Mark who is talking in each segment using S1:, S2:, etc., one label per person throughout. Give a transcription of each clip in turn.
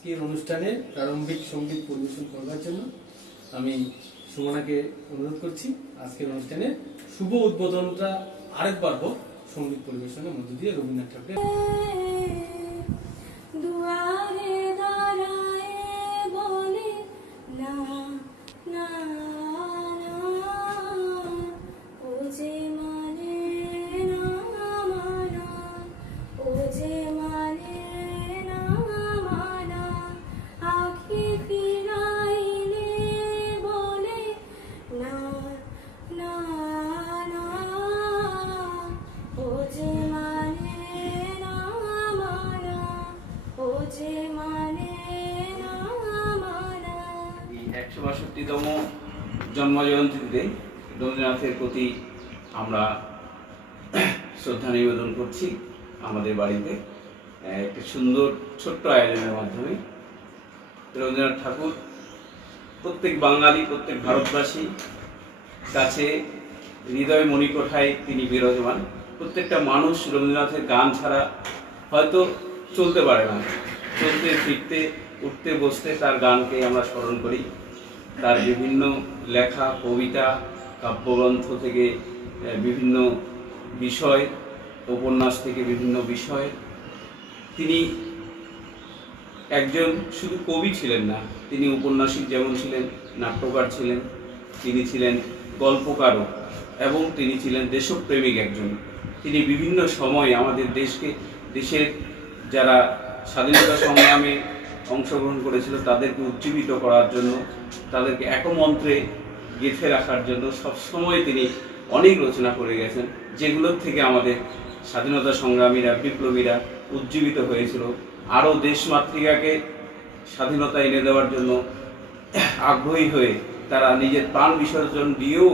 S1: আজকের অনুষ্ঠানে প্রারম্ভিক সংগীত পরিবেশন করবার জন্য আমি সুমনাকে অনুরোধ করছি, আজকের অনুষ্ঠানে শুভ উদ্বোধনটা আরেকবার হোক সংগীত পরিবেশনের মধ্য দিয়ে রবীন্দ্রনাথ ঠাকুরের।
S2: না না না, ও যে
S3: রবীন্দ্রনাথের প্রতি আমরা শ্রদ্ধা নিবেদন করছি আমাদের বাড়িতে। একটা সুন্দর ছোট্ট আয়োজনের মাধ্যমে। রবীন্দ্রনাথ ঠাকুর, প্রত্যেক বাঙালি, প্রত্যেক ভারতবাসী কাছে হৃদয় মণিকোঠায় তিনি বিরাজমান। প্রত্যেকটা মানুষ রবীন্দ্রনাথের গান ছাড়া হয়তো চলতে পারে না। চলতে, ফিরতে, উঠতে, বসতে তার গানকে আমরা স্মরণ করি। তার বিভিন্ন লেখা, কবিতা কাব্যগ্রন্থ থেকে বিভিন্ন বিষয়, উপন্যাস থেকে বিভিন্ন বিষয়। তিনি একজন শুধু কবি ছিলেন না, তিনি উপন্যাসিক যেমন ছিলেন, নাট্যকার ছিলেন, তিনি ছিলেন গল্পকারও এবং তিনি ছিলেন দেশপ্রেমিক একজন। তিনি বিভিন্ন সময়ে আমাদের দেশকে, দেশের যারা স্বাধীনতা সংগ্রামে অংশগ্রহণ করেছিল তাদেরকে উজ্জীবিত করার জন্য, তাদেরকে একমন্ত্রে গেঁথে রাখার জন্য সবসময় তিনি অনেক রচনা করে গেছেন, যেগুলোর থেকে আমাদের স্বাধীনতা সংগ্রামীরা, বিপ্লবীরা উজ্জীবিত হয়েছিল। আরও দেশমাতৃকাকে স্বাধীনতা এনে দেওয়ার জন্য আগ্রহী হয়ে তারা নিজের প্রাণ বিসর্জন দিয়েও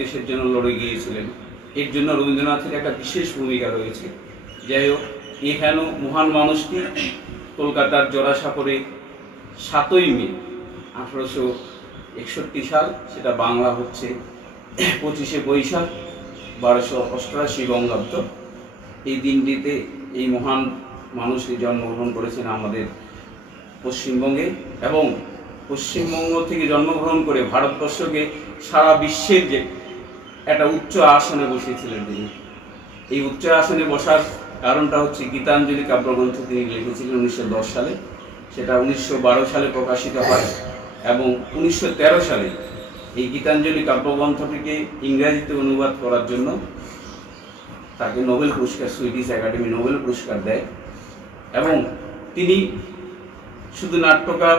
S3: দেশের জন্য লড়ে গিয়েছিলেন। এর জন্য রবীন্দ্রনাথের একটা বিশেষ ভূমিকা রয়েছে। যাই হোক এহেন মহান মানুষটি কলকাতার জোড়াসাঁকোরে সাতই মে, আঠারোশো একষট্টি সাল, সেটা বাংলা হচ্ছে পঁচিশে বৈশাখ, বারোশো অষ্টআশি বঙ্গাব্দ। এই দিনটিতে এই মহান মানুষটি জন্মগ্রহণ করেছেন আমাদের পশ্চিমবঙ্গে এবং পশ্চিমবঙ্গ থেকে জন্মগ্রহণ করে ভারতবর্ষকে সারা বিশ্বের যে একটা উচ্চ আসনে বসিয়েছিলেন তিনি। এই উচ্চ আসনে বসার কারণটা হচ্ছে গীতাঞ্জলি কাব্যগ্রন্থ তিনি লিখেছিলেন উনিশশো দশ সালে। সেটা উনিশশো বারো সালে প্রকাশিত হয়। এবং উনিশশো তেরো সালে এই গীতাঞ্জলি কাব্যগ্রন্থটিকে ইংরেজিতে অনুবাদ করার জন্য তাকে নোবেল পুরস্কার, সুইডিশ একাডেমি নোবেল পুরস্কার দেয় এবং তিনি শুধু নাট্যকার,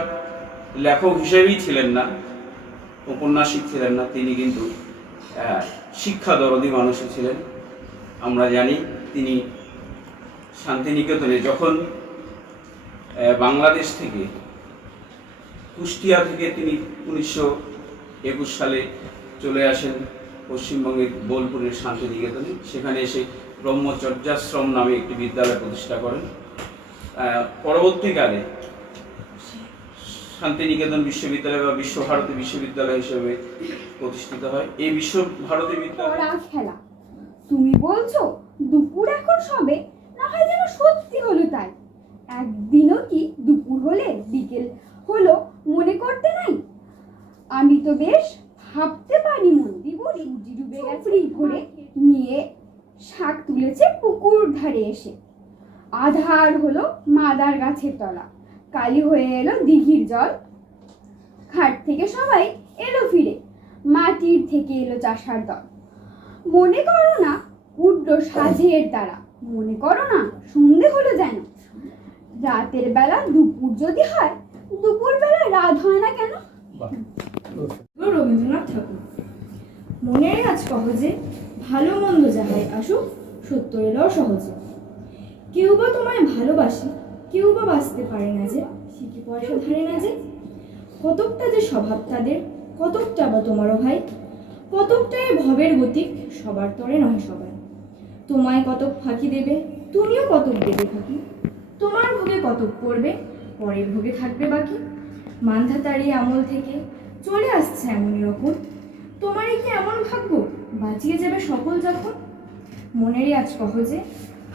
S3: লেখক হিসেবেই ছিলেন না, উপন্যাসিক ছিলেন না, তিনি কিন্তু শিক্ষা দরদি মানুষও ছিলেন। আমরা জানি তিনি শান্তিনিকেতনে যখন বাংলাদেশ থেকে কুষ্টিয়া থেকে তিনি উনিশশো একুশ সালে চলে আসেন পশ্চিমবঙ্গের বোলপুরের শান্তিনিকেতনে। সেখানে এসে ব্রহ্মচর্যাশ্রম নামে একটি বিদ্যালয় প্রতিষ্ঠা করেন। পরবর্তীকালে শান্তিনিকেতন বিশ্ববিদ্যালয় বা বিশ্বভারতী বিশ্ববিদ্যালয় হিসেবে প্রতিষ্ঠিত হয়। এই বিশ্বভারতী বিদ্যালয়
S4: তুমি বলছো দুপুর এখন সবে না হয় যেন সত্যি হলো তাই। একদিনও কি দুপুর হলে বিকেল হলো মনে করতে নাই আমি তো বেশ ভাবতে পারি ডুবে গেছে। নিয়ে শাক তুলেছে পুকুর ধারে এসে। আধার হলো মাদার গাছের তলা। কালি হয়ে এলো দিঘির জল। ঘাট থেকে সবাই এলো ফিরে। মাটির থেকে এলো চাষার দল। মনে করো না উড্ড সাজের তারা। মনে করো না, সন্ধে হলো যেন। রাতের বেলা দুপুর যদি হয় দুপুর বেলা রাত হয় না কেন?
S5: রবীন্দ্রনাথ ঠাকুর। মনের আজ সহজে ভালো মন্দ যাহাই আসুক, সত্য এলেও সহজে। কেউ বা তোমায় ভালোবাসে, কেউ বা বাঁচতে পারে না যে সিকি পয়সা ধারে না যে? কতকটা যে স্বভাব তাদের, কতকটা বা তোমারও ভাই। কতকটাই ভবের গতিক, সবার তরে নয় সবাই। তোমায় কতক ফাঁকি দেবে, তুমিও কতক দেবে ফাঁকি। তোমার ভোগে কতক পড়বে, পরের ভোগে থাকবে বাকি। মান্ধাতারি আমল থেকে চলে আসছে এমনই রকম। তোমারই কি এমন ভাগ্য? বাঁচিয়ে যাবে সকল যখন? মনেরই আজ সহজে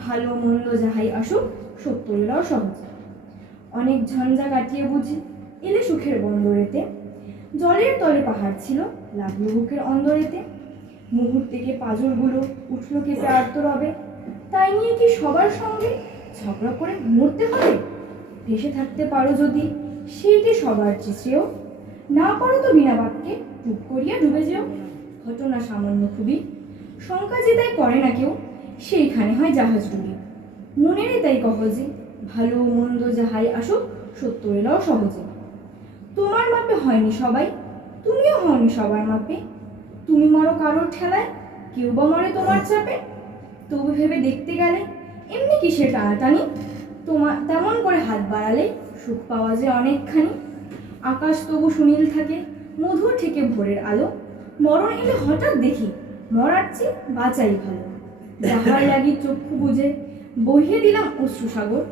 S5: ভালো মন্দ যাহাই আসুক সত্য এলাও সহজে। অনেক ঝঞ্ঝা কাটিয়ে বুঝি, এলে সুখের বন্দরেতে। জলের তলে পাহাড় ছিল, লাগল বুকের অন্দরেতে। মুহূর্তেকে পাজরগুলো উঠল কেঁপে আর্ত রবে তাই নিয়ে কি সবার সঙ্গে ঝগড়া করে মরতে হবে? ভেসে থাকতে পারো যদি সেইটি সবার চেয়েও। না করো তো বিনা বাক্যে, চুপ করিয়া ডুবে যেও। ঘটনা সামান্য খুবই। শঙ্কা যে তাই করে না কেউ, সেইখানে হয় জাহাজ ডুবি। মনেরই তাই কহজে ভালো মন্দ যাহাই আসুক, সত্য এলাও সহজে। তোমার মাপে হয়নি সবাই, তুমিও হওনি সবার মাপে। তুমি মরো কারোর ঠেলায়, কেউ বা মরে তোমার চাপে। তবু ভেবে দেখতে গেলে, এমনি কিসের টানাটানি? তোমার তেমন করে হাত বাড়ালে সুখ পাওয়া যায় অনেকখানি। আকাশ তবু সুনীল থাকে, মধুর থেকে ভোরের আলো। মরণ এলে হঠাৎ দেখি, মরার চেয়ে বাঁচাই ভালো। যাহার লাগি চক্ষু বুঝে, বহিয়ে দিলাম অশ্রুসাগর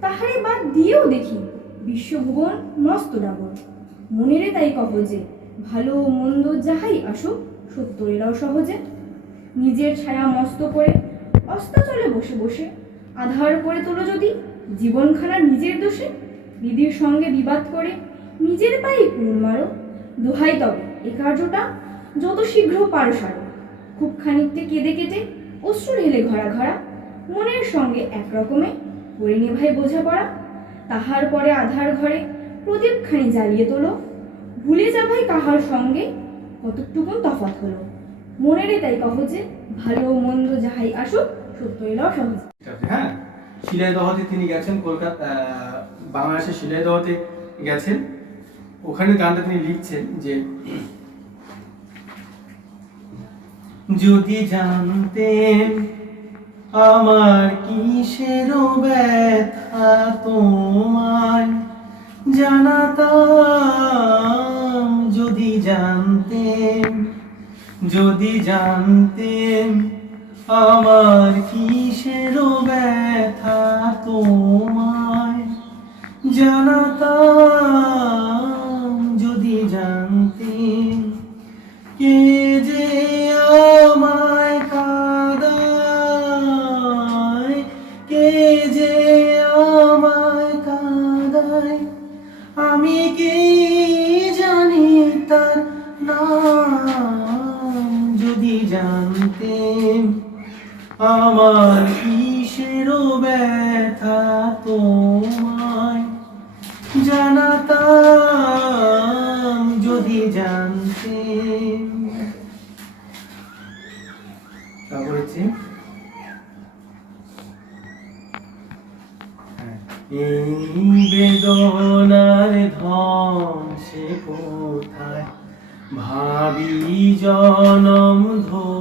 S5: তাহারে বাদ দিয়েও দেখি বিশ্বভুবন মস্ত ডাবর মনেরে তাই কহ যে, ভালো মন্দ যাহাই আসুক সত্য সহজে। নিজের ছায়া মস্ত করে, অস্তাচলে বসে বসে, আধার করে তোলো যদি, জীবনখানা নিজের দোষে। দিদির সঙ্গে বিবাদ করে নিজের পায়ে কুড় মারো। দোহাই তবে এ কার্যটা যত শীঘ্র পারো সারো। খুব খানিকতে কেঁদে কেটে অশ্রু ঢেলে ঘরা ঘরা মনের সঙ্গে একরকমে করে নেভাই বোঝাপড়া। তাহার পরে আধার ঘরে প্রদীপখানি জ্বালিয়ে তোলো। ভুলে যা ভাই কাহার সঙ্গে কতটুকুন তফাৎ হলো। মনেরে তাই কহ যে ভালো মন্দ যাহাই আসুক সত্য এলাও সহজ।
S1: ঠিক আছে, হ্যাঁ তিনি গেছেন কলকাতা বাংলাদেশের শিলাইদহতে গেছেন। ওখানে গানটা তিনি লিখছেন যে, যদি জানতেন আমার কিসের ব্যথা তোমায় জানাতাম। যদি জানতেন যদি জানতেন আমার কিসের ব্যথা তোমায় জানাতাম যদি জানতেন কে যে আমায় কাদায়, কে যে আমায় কাদায়, আমি কি জানি তার নাম যদি জানতেন আমার কিসের ব্যথা তোমায় জানাতাম যদি হচ্ছে এই বেদনার ধন সে কোথায়? ভাবি জনম ধরে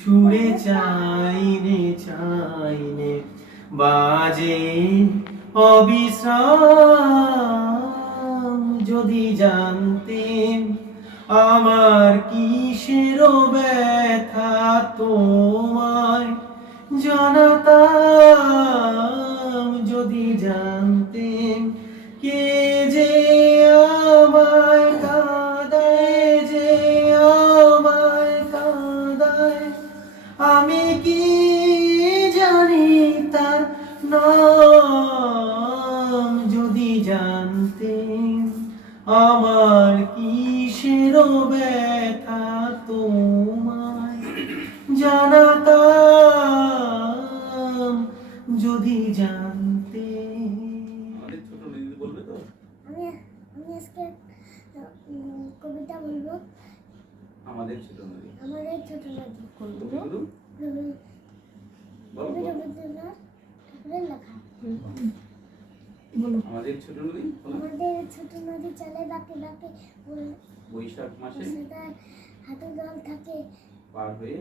S1: সুরে চাইনে চাইনে বাজে অবিশ্রাম যদি জানতেন আমার কিসের ব্যথা তোমায় জানাতাম।
S3: আমাদের ছোট নদী।
S6: আমাদের ছোট নদী।
S3: কবিগুরু।
S6: রবীন্দ্রনাথ ঠাকুরের লেখা।
S3: আমাদের ছোট নদী
S6: আমাদের ছোট নদী চলে বাঁকে বাঁকে।
S3: বৈশাখ মাসে
S6: হাঁটু জল থাকে।
S3: পার হয়ে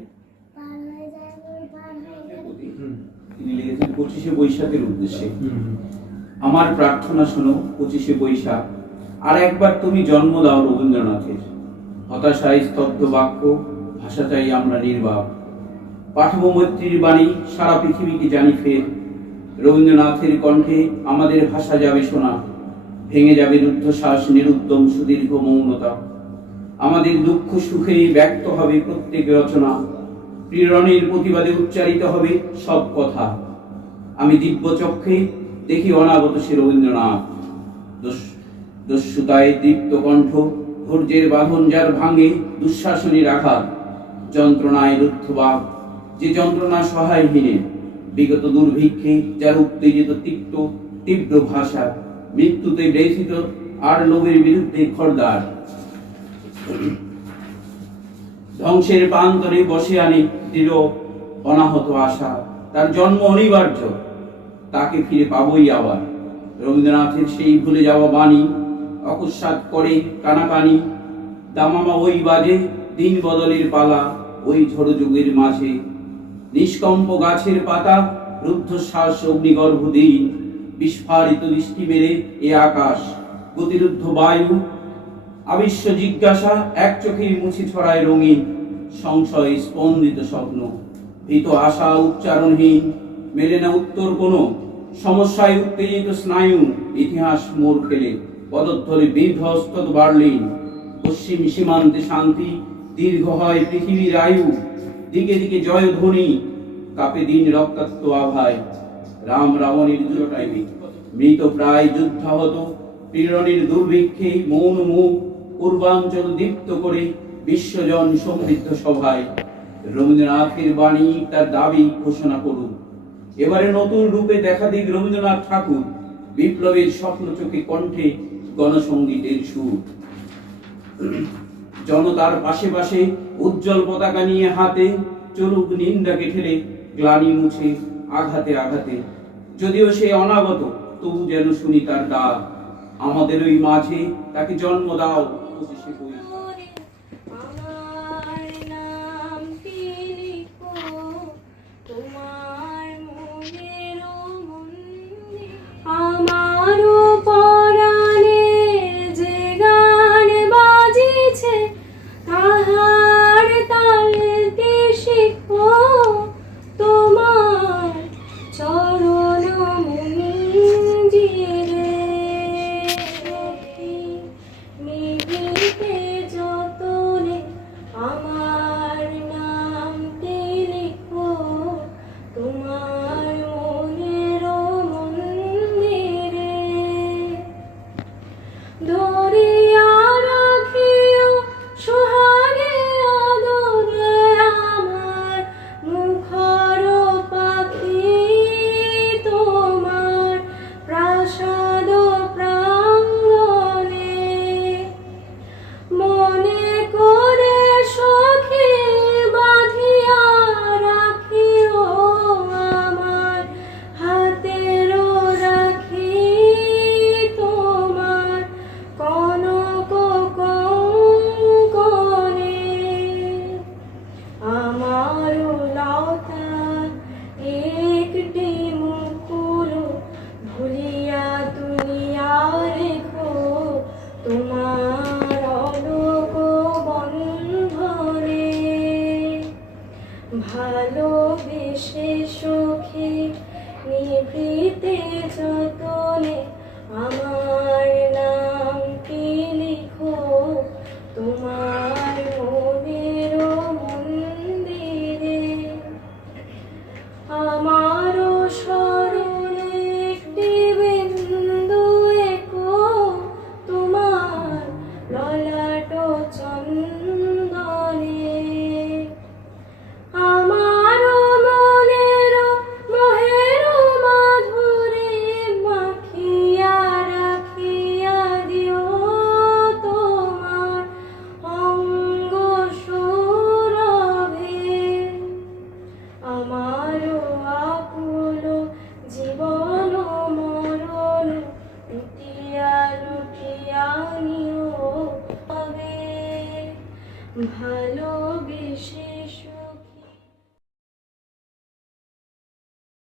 S6: পার হয়ে যায় ওই পার হয়ে
S3: তিনি লিখেছেন পঁচিশে বৈশাখের উদ্দেশ্যে। আমার প্রার্থনা শোনো পঁচিশে বৈশাখ। আর একবার তুমি জন্ম দাও রবীন্দ্রনাথের। হতাশায় স্তব্ধ বাক্য ভাষা চাই আমরা নির্বাক। পাঠব মৈত্রীর বাণী সারা পৃথিবীকে জানি ফের। রবীন্দ্রনাথের কণ্ঠে আমাদের ভাষা যাবে শোনা ভেঙে যাবে রুদ্ধশ্বাস নিরুদ্যম সুদীর্ঘ মৌনতা। আমাদের দুঃখ সুখে ব্যক্ত হবে প্রত্যেক রচনা, প্রেরণের প্রতিবাদে উচ্চারিত হবে সব কথা। আমি দিব্য চক্ষে দেখি অনাগত সে রবীন্দ্রনাথ। দস্যুতায় দীপ্ত কণ্ঠ ধৈর্যের বাঁধন যার ভাঙে দুঃশাসনের আঘাত যন্ত্রণায় রুদ্ধবাক যে যন্ত্রণা সহায়হীনে, বিগত দুর্ভিক্ষে যার উত্তেজিত তিক্ত তীব্র ভাষা, মৃত্যুতে ব্যথিত আর লোভের বিরুদ্ধে খরদার ধ্বংসের প্রান্তরে বসে আনি দৃঢ়, অনাহত আশা। তার জন্ম অনিবার্য, তাকে ফিরে পাবই আবার। রবীন্দ্রনাথের সেই ভুলে যাওয়া বাণী অকস্মাৎ করে কানাকানি। দামামা ওই বাজে দিন বদলের পালা ওই ঝড় যুগের মাঝে। নিষ্কম্প গাছের পাতা রুদ্ধশ্বাস অগ্নিগর্ভ দিন। বিস্ফারিত দৃষ্টি মেরে এ আকাশ। গতিরুদ্ধ বায়ু। আবিশ্ব জিজ্ঞাসা এক চোখেই মুছি ছড়ায় রঙিন। সংশয় স্পন্দিত স্বপ্ন। ভীত আশা উচ্চারণহীন। মেলে না উত্তর কোনো। সমস্যায় উত্তেজিত স্নায়ু। ইতিহাস মোড় ফেলে। পদধ্বরে বিধ্বস্ত বার্লিন পশ্চিম সীমান্তে শান্তি দীর্ঘ হয় পৃথিবীর আয়ু। দিকে দিকে জয়ধ্বনি কাপে দিন রক্তাক্ত আভায়। রাম রাবণের জুটাইবে মৃত প্রায় যুদ্ধাহত, পীড়নের দুর্ভিক্ষে মৌন মুখ, পূর্বাঞ্চল দীপ্ত করে বিশ্বজন সমৃদ্ধ সভায়। রবীন্দ্রনাথের বাণী তার দাবি ঘোষণা করুন। এবারে নতুন রূপে দেখা দিক রবীন্দ্রনাথ ঠাকুর। বিপ্লবের স্বপ্ন চোখে কণ্ঠে গণসঙ্গীতের সুর। জনতার পাশে পাশে উজ্জ্বল পতাকা নিয়ে হাতে চলুক নিন্দাকে ঠেলে গ্লানি মুছে আঘাতে আঘাতে। যদিও সে অনাগত, তবু যেন শুনি তার ডাক। আমাদের ওই মাঝে তাকে জন্ম দাও পঁচিশে বৈশাখ।
S2: যতনে আমার নামটি